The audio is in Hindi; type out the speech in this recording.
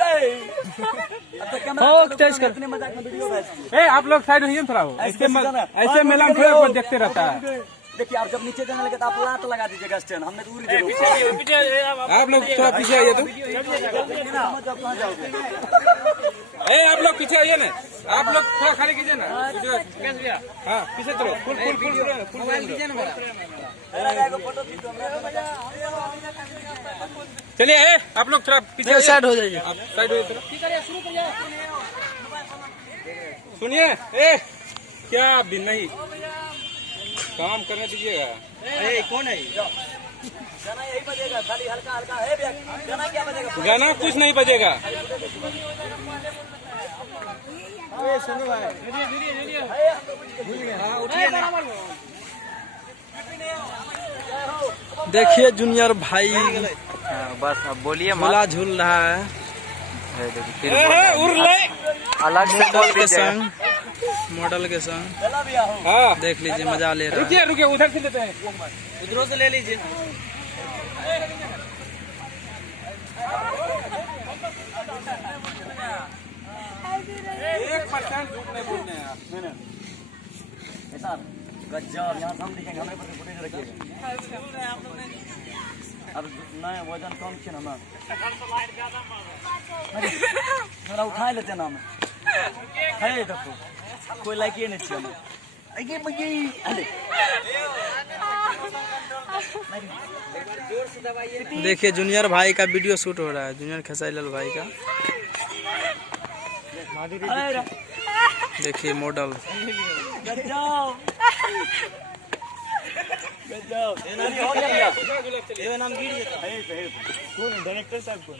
गए। आप लोग साइड होइए थोड़ा, ऐसे मेला में थोड़ा कोई देखते रहता है। देखिए आप जब नीचे जाने लगे तो आप लात लगा दीजिएगा स्टैंड, हमने दूर ही आप लोग थोड़ा पीछे आइए तो। आप लोग पीछे आइए ना, आप लोग थोड़ा खाली कीजिए ना। हाँ पीछे चलो, फुल चलिए। आप लोग थोड़ा पीछे साइड हो जाइए, साइड हो जाइए। सुनिए, क्या भी नहीं काम करने दीजिएगा। कौन है गाना? यही बजेगा, खाली हल्का हल्का है। गाना क्या बजेगा? गाना कुछ नहीं बजेगा। देखिए जूनियर भाई बस अब बोलिए झूला झूल रहा है अलग से मॉडल के संग, मॉडल के संग। हाँ देख लीजिए मजा ले रहा है। रुकिए उधर से लेते हैं, उधरों से ले लीजिए। झूठ नहीं बोलने हैं आप। ऐसा गज्जर यहाँ से हम दिखेंगे, हमारे पर फुटेज रखिएगा। अब नए वजन कम छे ना, थोड़ा उठा लेते ना हम। है देखो कोई लाइक नहीं छे हमें। देखिए जूनियर भाई का वीडियो शूट हो रहा है, जूनियर खेसारीलाल भाई का। देखिए मॉडल डायरेक्टर साहब कौन?